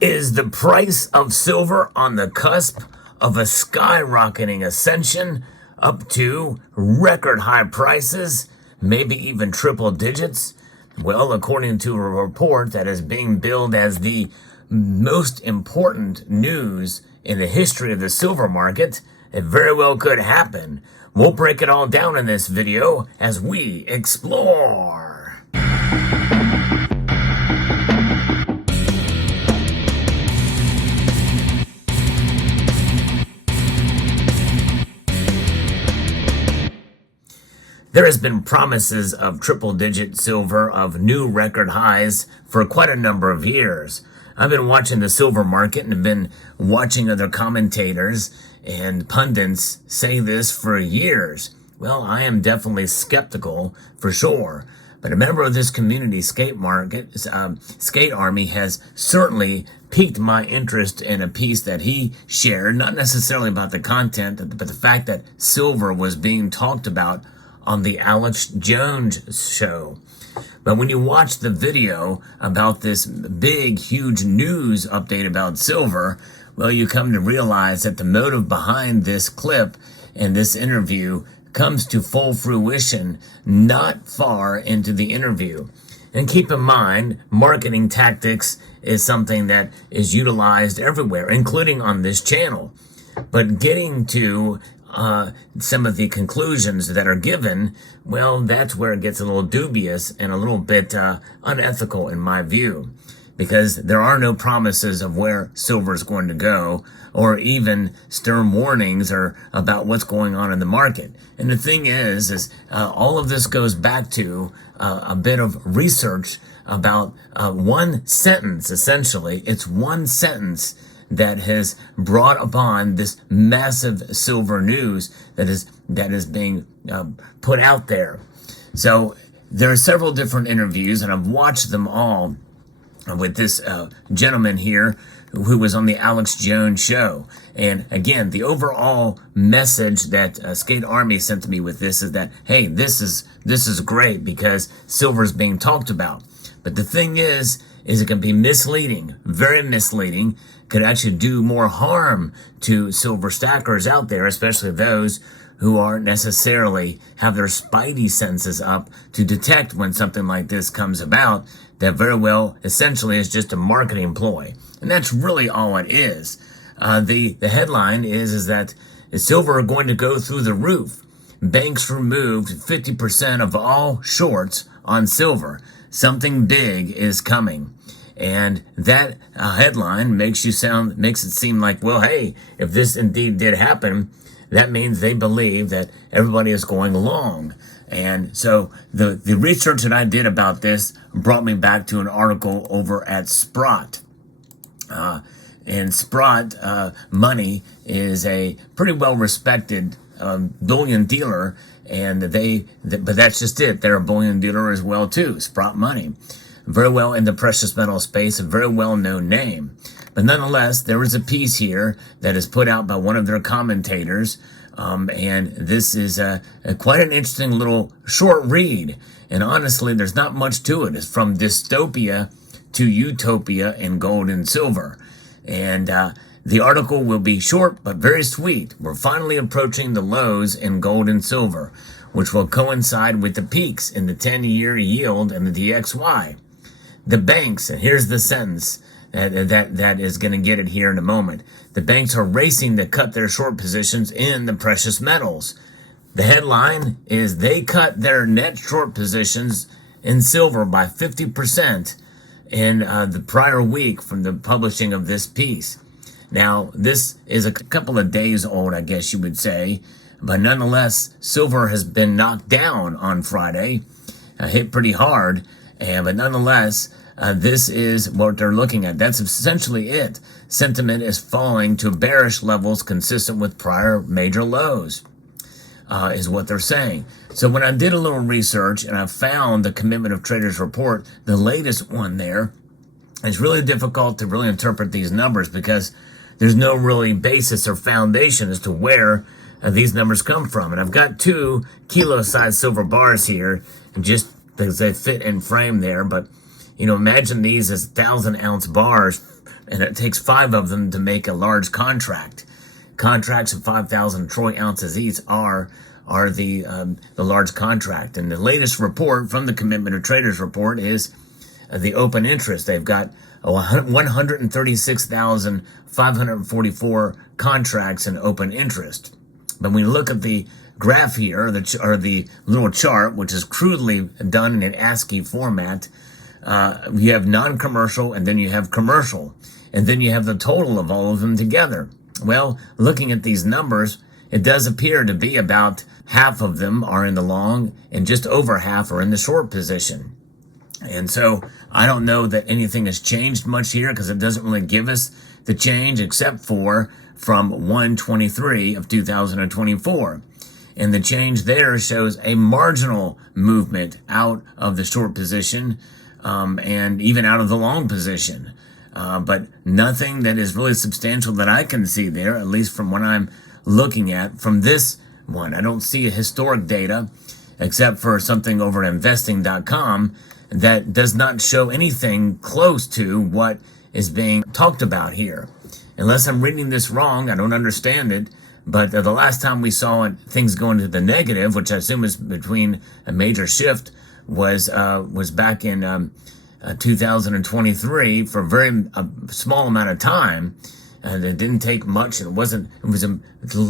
Is the price of silver on the cusp of a skyrocketing ascension up to record high prices, maybe even triple digits? Well, according to a report that is being billed as the most important news in the history of the silver market, it very well could happen. We'll break it all down in this video as we explore. There has been promises of triple-digit silver of new record highs for quite a number of years. I've been watching the silver market and have been watching other commentators and pundits say this for years. Well, I am definitely skeptical for sure. But a member of this community skate army has certainly piqued my interest in a piece that he shared, not necessarily about the content, but the fact that silver was being talked about on the Alex Jones show. But when you watch the video about this big, huge news update about silver, well, you come to realize that the motive behind this clip and this interview comes to full fruition not far into the interview. And keep in mind, marketing tactics is something that is utilized everywhere, including on this channel. But getting to some of the conclusions that are given, well, that's where it gets a little dubious and a little bit unethical in my view, because there are no promises of where silver is going to go, or even stern warnings or about what's going on in the market. And the thing is all of this goes back to a bit of research about one sentence. Essentially, it's one sentence that has brought upon this massive silver news that is being put out there. So there are several different interviews, and I've watched them all with this gentleman here who was on the Alex Jones show. And again, the overall message that Skate Army sent to me with this is that, hey, this is great because silver is being talked about. But the thing is it can be misleading, very misleading, could actually do more harm to silver stackers out there, especially those who aren't necessarily have their spidey senses up to detect when something like this comes about, that very well essentially is just a marketing ploy. And that's really all it is. The headline is that silver are going to go through the roof. Banks removed 50% of all shorts on silver. Something big is coming. And that headline makes it seem like, well, hey, if this indeed did happen, that means they believe that everybody is going long. And so the research that I did about this brought me back to an article over at Sprott. And Sprott Money is a pretty well-respected bullion dealer, and but that's just it. They're a bullion dealer as well too, Sprott Money. Very well in the precious metal space, a very well-known name. But nonetheless, there is a piece here that is put out by one of their commentators, and this is quite an interesting little short read. And honestly, there's not much to it. It's from dystopia to utopia in gold and silver. And the article will be short but very sweet. We're finally approaching the lows in gold and silver, which will coincide with the peaks in the 10-year yield and the DXY. The banks, and here's the sentence that is going to get it here in a moment. The banks are racing to cut their short positions in the precious metals. The headline is they cut their net short positions in silver by 50% in the prior week from the publishing of this piece. Now, this is a couple of days old, I guess you would say, but nonetheless, silver has been knocked down on Friday, hit pretty hard. But nonetheless, this is what they're looking at. That's essentially it. Sentiment is falling to bearish levels consistent with prior major lows, is what they're saying. So when I did a little research and I found the Commitment of Traders report, the latest one there, it's really difficult to really interpret these numbers because there's no really basis or foundation as to where these numbers come from. And I've got 2 kilo-sized silver bars here, just because they fit in frame there. But, you know, imagine these as 1,000-ounce bars and it takes 5 of them to make a large contract. Contracts of 5,000 troy ounces each are the large contract. And the latest report from the Commitment of Traders report is the open interest. They've got 136,544 contracts in open interest. But when you look at the graph here, or the little chart, which is crudely done in an ASCII format, you have non-commercial, and then you have commercial, and then you have the total of all of them together. Well, looking at these numbers, it does appear to be about half of them are in the long and just over half are in the short position. And so I don't know that anything has changed much here, because it doesn't really give us the change except for from 1/23 of 2024. And the change there shows a marginal movement out of the short position and even out of the long position. But nothing that is really substantial that I can see there, at least from what I'm looking at from this one. I don't see a historic data except for something over at investing.com that does not show anything close to what is being talked about here. Unless I'm reading this wrong, I don't understand it. But the last time we saw things go into the negative, which I assume is between a major shift, was back in 2023 for a very small amount of time. And it didn't take much. It was a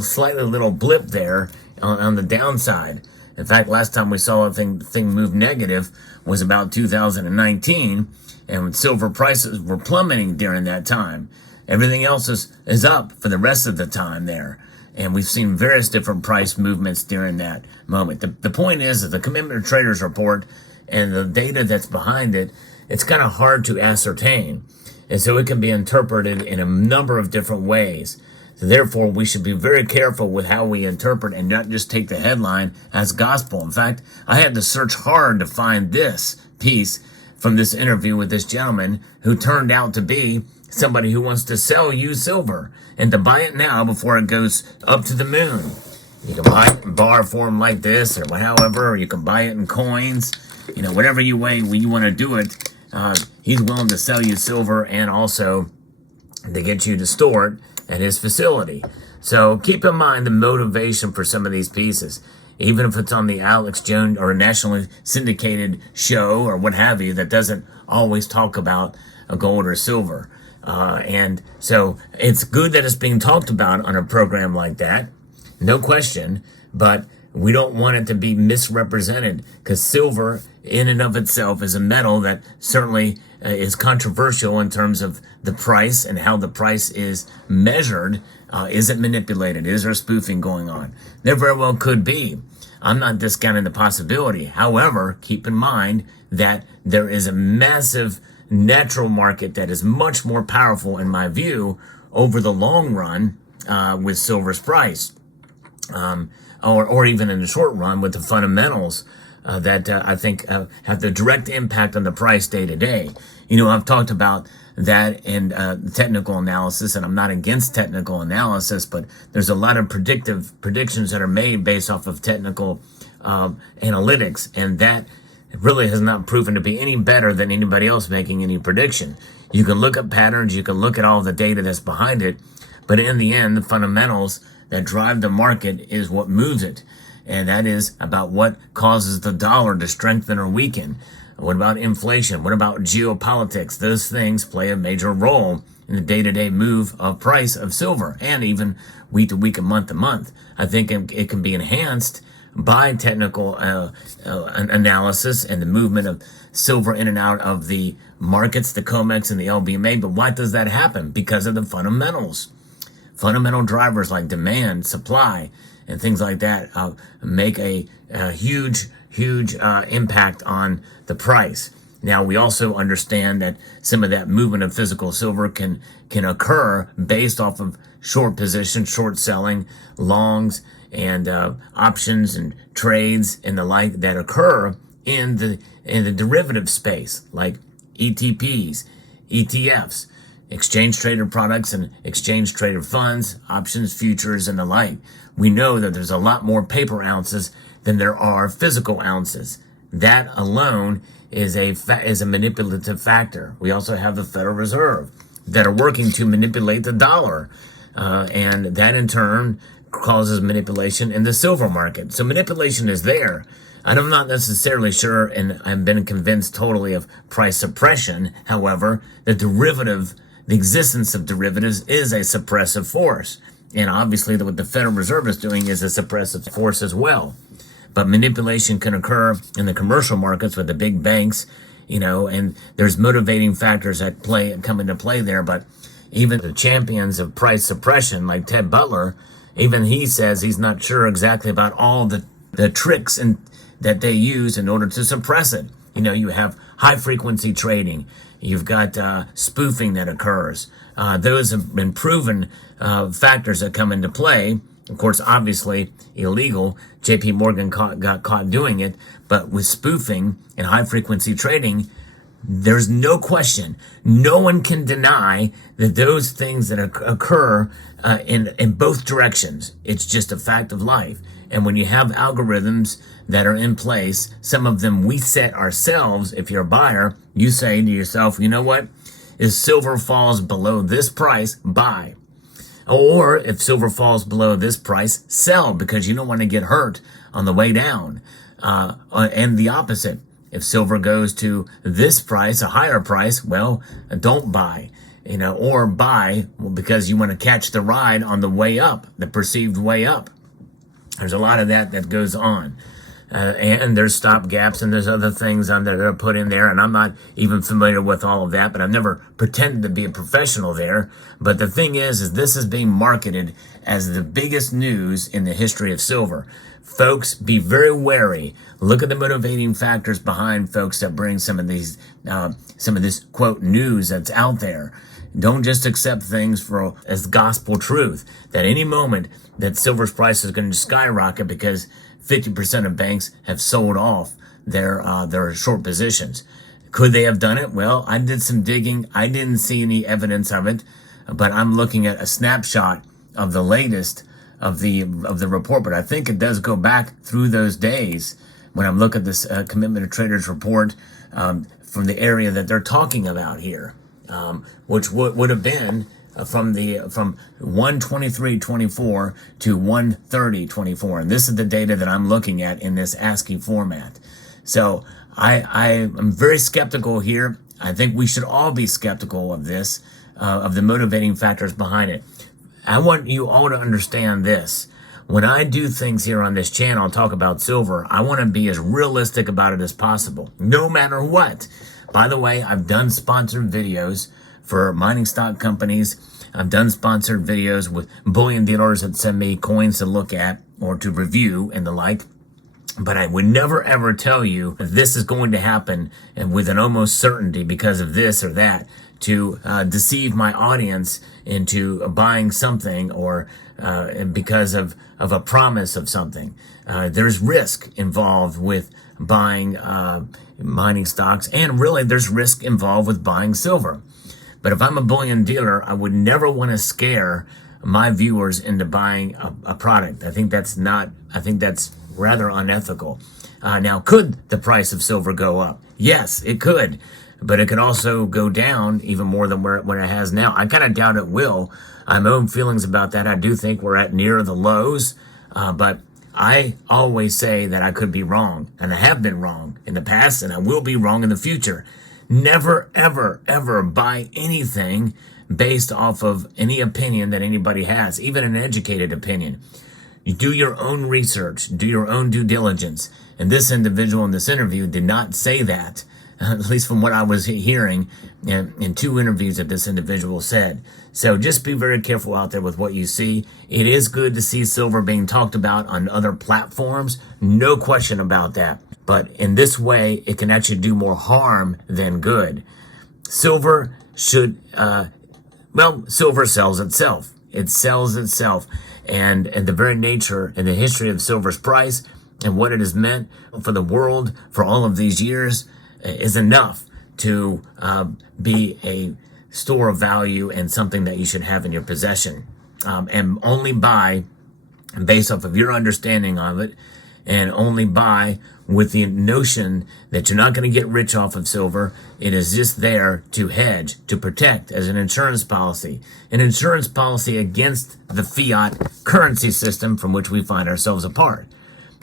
slightly little blip there on the downside. In fact, last time we saw a thing move negative was about 2019, and silver prices were plummeting during that time. Everything else is up for the rest of the time there. And we've seen various different price movements during that moment. The point is that the Commitment of Traders report and the data that's behind it, it's kind of hard to ascertain. And so it can be interpreted in a number of different ways. So therefore, we should be very careful with how we interpret and not just take the headline as gospel. In fact, I had to search hard to find this piece from this interview with this gentleman who turned out to be somebody who wants to sell you silver and to buy it now before it goes up to the moon. You can buy it in bar form like this or however, or you can buy it in coins. Whatever way you want to do it, he's willing to sell you silver and also to get you to store it at his facility. So keep in mind the motivation for some of these pieces. Even if it's on the Alex Jones or a nationally syndicated show or what have you, that doesn't always talk about a gold or silver. And so it's good that it's being talked about on a program like that, no question, but we don't want it to be misrepresented, because silver in and of itself is a metal that certainly is controversial in terms of the price and how the price is measured. Is it manipulated? Is there spoofing going on? There very well could be. I'm not discounting the possibility. However, keep in mind that there is a massive natural market that is much more powerful, in my view, over the long run with silver's price, or even in the short run with the fundamentals that I think have the direct impact on the price day to day. I've talked about that in technical analysis, and I'm not against technical analysis, but there's a lot of predictions that are made based off of technical analytics, and that really has not proven to be any better than anybody else making any prediction. You can look at patterns, you can look at all the data that's behind it, but in the end, the fundamentals that drive the market is what moves it. And that is about what causes the dollar to strengthen or weaken. What about inflation? What about geopolitics? Those things play a major role in the day-to-day move of price of silver, and even week to week and month to month. I think it can be enhanced by technical analysis and the movement of silver in and out of the markets, the COMEX and the LBMA. But why does that happen? Because of the fundamentals. Fundamental drivers like demand, supply, and things like that make a huge impact on the price. Now, we also understand that some of that movement of physical silver can occur based off of short position, short selling, longs, and options and trades and the like that occur in the derivative space, like ETPs, ETFs, exchange traded products and exchange traded funds, options, futures, and the like. We know that there's a lot more paper ounces than there are physical ounces. That alone is a manipulative factor. We also have the Federal Reserve. that are working to manipulate the dollar. And that in turn causes manipulation in the silver market. So manipulation is there. I'm not necessarily sure, and I've been convinced totally of price suppression. However, the existence of derivatives is a suppressive force. And obviously what the Federal Reserve is doing is a suppressive force as well. But manipulation can occur in the commercial markets with the big banks, and there's motivating factors that come into play there. But even the champions of price suppression, like Ted Butler, even he says he's not sure exactly about all the tricks that they use in order to suppress it. You have high frequency trading. You've got spoofing that occurs. Those have been proven factors that come into play. Of course, obviously illegal. J.P. Morgan got caught doing it. But with spoofing and high frequency trading, there's no question. No one can deny that those things that occur in both directions. It's just a fact of life. And when you have algorithms that are in place, some of them we set ourselves. If you're a buyer, you say to yourself, you know what? If silver falls below this price, buy. Or if silver falls below this price, sell, because you don't want to get hurt on the way down. And the opposite. If silver goes to this price, a higher price, well, don't buy, or buy because you want to catch the ride on the way up, the perceived way up. There's a lot of that goes on. And there's stop gaps and there's other things that are put in there. And I'm not even familiar with all of that, but I've never pretended to be a professional there. But the thing is this is being marketed as the biggest news in the history of silver. Folks, be very wary. Look at the motivating factors behind folks that bring some of this quote news that's out there. Don't just accept things as gospel truth. That any moment that silver's price is going to skyrocket because 50% of banks have sold off their short positions. Could they have done it? Well, I did some digging. I didn't see any evidence of it, but I'm looking at a snapshot of the latest of the report. But I think it does go back through those days when I'm looking at this Commitment of Traders report from the area that they're talking about here, which would have been from 123.24 to 130.24. And this is the data that I'm looking at in this ASCII format. So I am very skeptical here. I think we should all be skeptical of this, of the motivating factors behind it. I want you all to understand this. When I do things here on this channel, talk about silver, I want to be as realistic about it as possible, no matter what. By the way, I've done sponsored videos for mining stock companies. I've done sponsored videos with bullion dealers that send me coins to look at or to review and the like. But I would never ever tell you that this is going to happen and with an almost certainty because of this or that to deceive my audience into buying something or because of a promise of something. There's risk involved with buying mining stocks, and really there's risk involved with buying silver. But if I'm a bullion dealer, I would never want to scare my viewers into buying a product. I think that's rather unethical. Now, could the price of silver go up? Yes, it could. But it could also go down even more than where it has now. I kind of doubt it will. I have my own feelings about that. I do think we're at near the lows. But I always say that I could be wrong. And I have been wrong in the past, and I will be wrong in the future. Never, ever, ever buy anything based off of any opinion that anybody has, even an educated opinion. You do your own research, do your own due diligence. And this individual in this interview did not say that, at least from what I was hearing in two interviews that this individual said. So just be very careful out there with what you see. It is good to see silver being talked about on other platforms, no question about that. But in this way, it can actually do more harm than good. Silver silver sells itself. It sells itself. And the very nature and the history of silver's price and what it has meant for the world for all of these years is enough to be a store of value and something that you should have in your possession. And only buy based off of your understanding of it, and only buy with the notion that you're not going to get rich off of silver. It is just there to hedge, to protect as an insurance policy against the fiat currency system from which we find ourselves apart.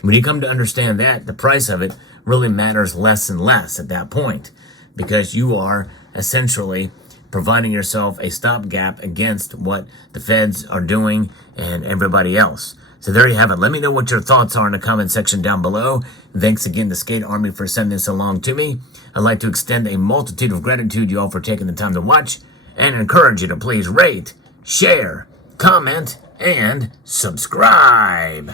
When you come to understand that, the price of it really matters less and less at that point, because you are essentially providing yourself a stopgap against what the feds are doing and everybody else. So there you have it. Let me know what your thoughts are in the comment section down below. Thanks again to Skate Army for sending this along to me. I'd like to extend a multitude of gratitude to you all for taking the time to watch, and encourage you to please rate, share, comment, and subscribe.